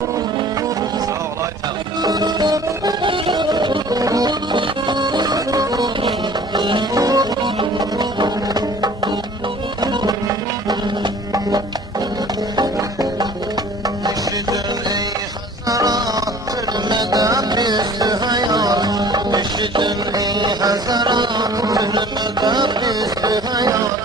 Sağ ol Ayten. Eşidin ey hazarat, ölmeden bizi hayat. Eşidin ey hazarat, ölmeden bizi hayat.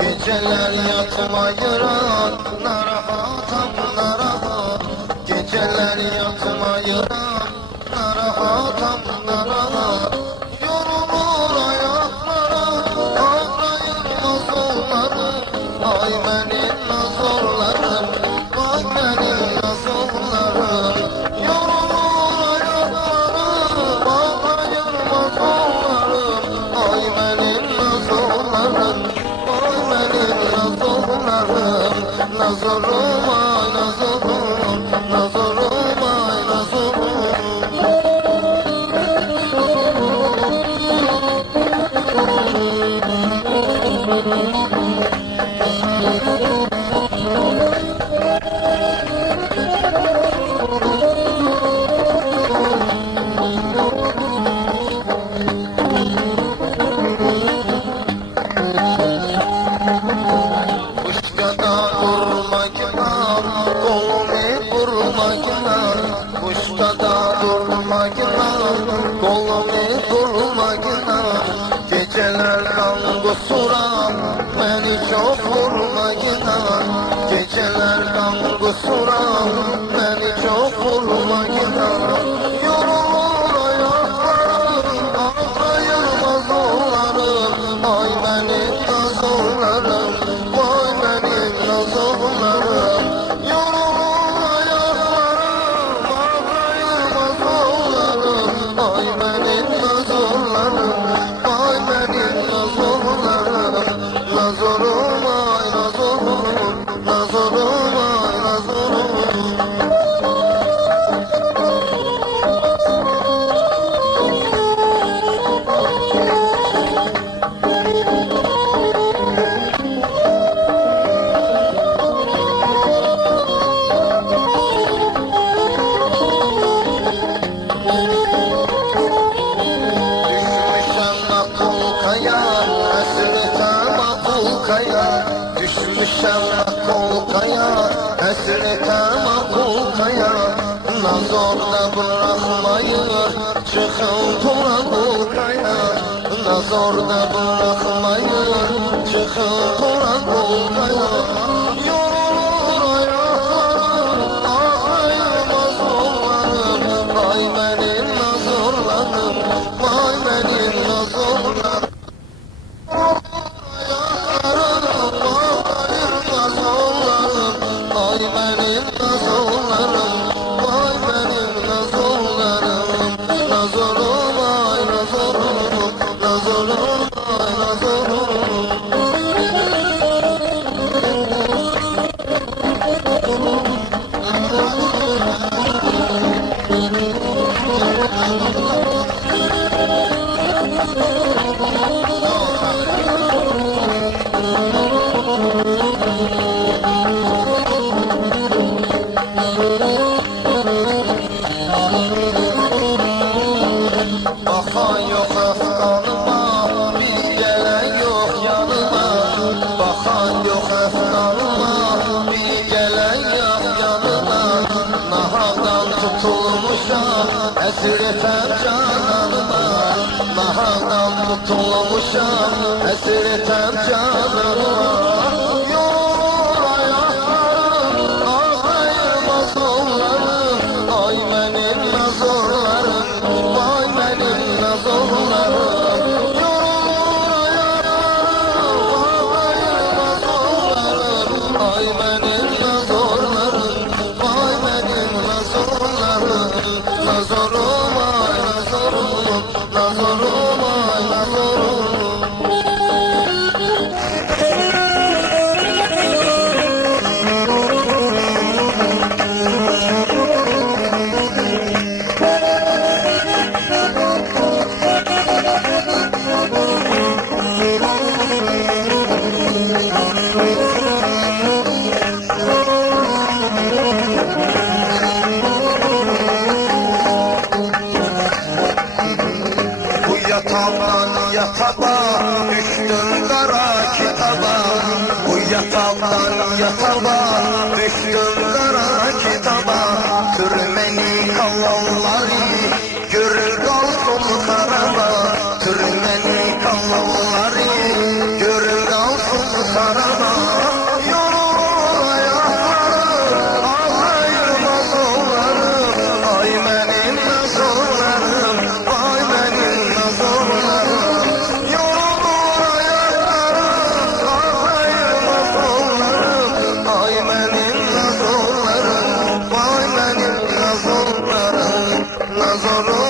Geceler yatmayıran, narahatam narahat. Geceler yatmayıran, narahatam narahat. Yorulur ayaklarım, ağrayır nazollarım. Ay benim nazollarım, ay benim nazollarım. Yorulur ayaklarım, ağrayır nazollarım. Ay benim nazollarım, ay benim nazollarım. Nazorum ay nazorum, nazorum ay nazorum. Kuşkada durmaklar, kolumu vurmaklar. Kuşkada durmaklar, kolumu vurmaklar. Geceler kan kusuran, beni çok vurmaklar. Geceler kan kusuran, beni çok vurmaklar. Yorulur ayaklarım, ağrayır nazollarım. Ay benim nazollarım, vay benim nazollarım. Yorulur ayaklarım, ağrayır nazollarım. Ay benim nazollarım, vay benim nazollarım. Nazorum ay nazorum, nazorum ay nazorum. Düşmüşem makul kaya, hasretem makul kaya. Düşmüşem makul kaya, hasretem makul kaya. Nazorda bırakmayır, çıkın Turanul kaya. Nazorda bırakmayır, çıkın Turanul kaya. Yorulur ayaklarım, ağrayır nazorlarım. Ay benim nazorlarım, vay benim nazorlarım. Ayaklarım, ağrayır nazorlarım. Ay benim nazorlarım, vay benim nazorlarım. Nazorum ay nazorum, nazorum ay nazorum. Bakan yok efkanıma, bir gelen yok yanıma. Bakan yok efkanıma, bir gelen yok yanıma. Nahardan tutulmuşam, esirtem cananıma. Nahardan tutulmuşam, esirtem cananıma. Yorulur ayaklarım, ağrayır mazlumlarım. Ay benim nazorlarım, vay benim nazorlarım. Yorulur ayaklarım, ağrayır mazlumlarım. Ay benim nazorlarım, vay benim nazorlarım. Nazorum ay nazorum, nazorum ay nazorum. yataba, düştüm kara kitaba. Türmeni kallavları, görür kalsın karama. Türmeni kallavları, görür kalsın karama. Yolum ayaklarım, ağlayırmaz onlarım. Ay benim nazarlarım, ay benim nazarlarım. Yolum ayaklarım, ağlayırmaz onlarım. Ay benim nazarlarım, ay benim nazarlarım. Nazarım.